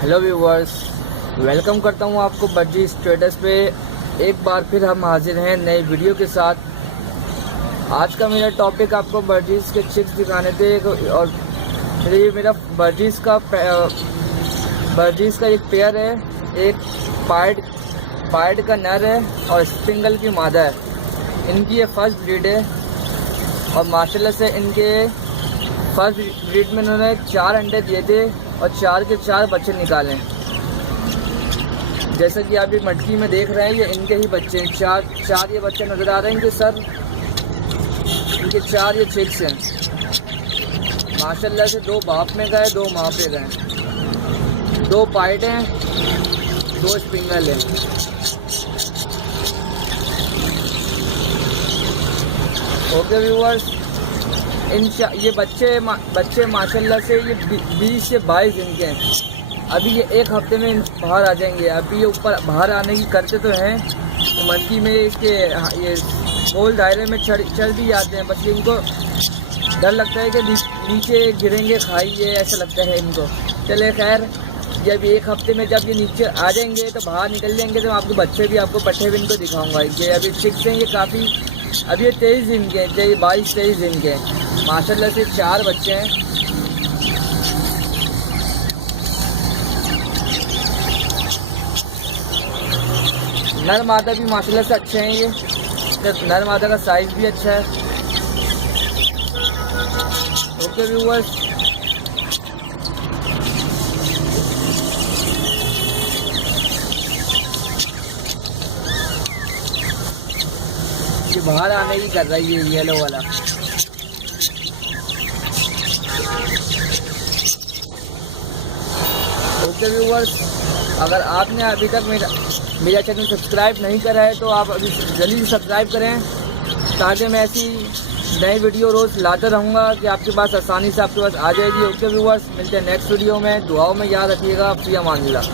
Hello viewers, welcome करता हूं आपको बड्जीज स्टेटस पे। एक बार फिर हम हाजिर हैं नई वीडियो के साथ। आज का मेरा टॉपिक आपको बड्जीज के चिक्स दिखाने थे और ये मेरा बड्जीज का एक पेयर है। एक पाइड का नर है और स्प्रिंगल की मादा है। इनकी ये फर्स्ट ब्रीड है और माशाल्लाह से इनके फर्स्ट ब्रीड में इन्होंने 4 अंडे दिए थे और 4 के 4 बच्चे निकाले। जैसा कि आप ये मटकी में देख रहे हैं, ये इनके ही बच्चे हैं। चार ये बच्चे नज़र आ रहे हैं इनके सर, इनके 4 ये चिक्स हैं। माशाल्लाह से 2 बाप में गए, 2 माँ पे गए। 2 पाइड हैं, 2 स्प्रिंगल हैं। ओके व्यूवर्स, ये बच्चे माशाल्लाह से ये 20 से 22 दिन के हैं। अभी ये 1 हफ्ते में बाहर आ जाएंगे। अभी ये ऊपर बाहर आने की करते तो हैं, तो मटकी में इसके ये गोल दायरे में चढ़ भी जाते हैं। बस इनको डर लगता है कि नीचे गिरेंगे, खाइए, ऐसा लगता है इनको। चले खैर, जब 1 हफ्ते में जब ये नीचे आ जाएंगे तो बाहर निकल जाएंगे तो आपको बच्चे भी, आपको पट्टे भी इनको दिखाऊंगा। ये अभी चिक्स हैं, ये काफ़ी अभी ये 23 दिन के हैं, 22-23 दिन के हैं। माशाल्लाह से 4 बच्चे हैं। नर मादा भी माशाल्लाह से अच्छे हैं। ये नर मादा का साइज भी अच्छा है। ओके व्यूवर्स, ये बाहर आने की कर रही है येलो वाला। ओके व्यूवर्स, अगर आपने अभी तक मेरा चैनल सब्सक्राइब नहीं करा है तो आप अभी जल्दी से सब्सक्राइब करें, ताकि मैं ऐसी नई वीडियो रोज़ लाता रहूँगा कि आपके पास आसानी से आपके पास आ जाएगी। ओके व्यूवर्स, मिलते हैं नेक्स्ट वीडियो में। दुआओं में याद रखिएगा। फ़ी अमान अल्लाह।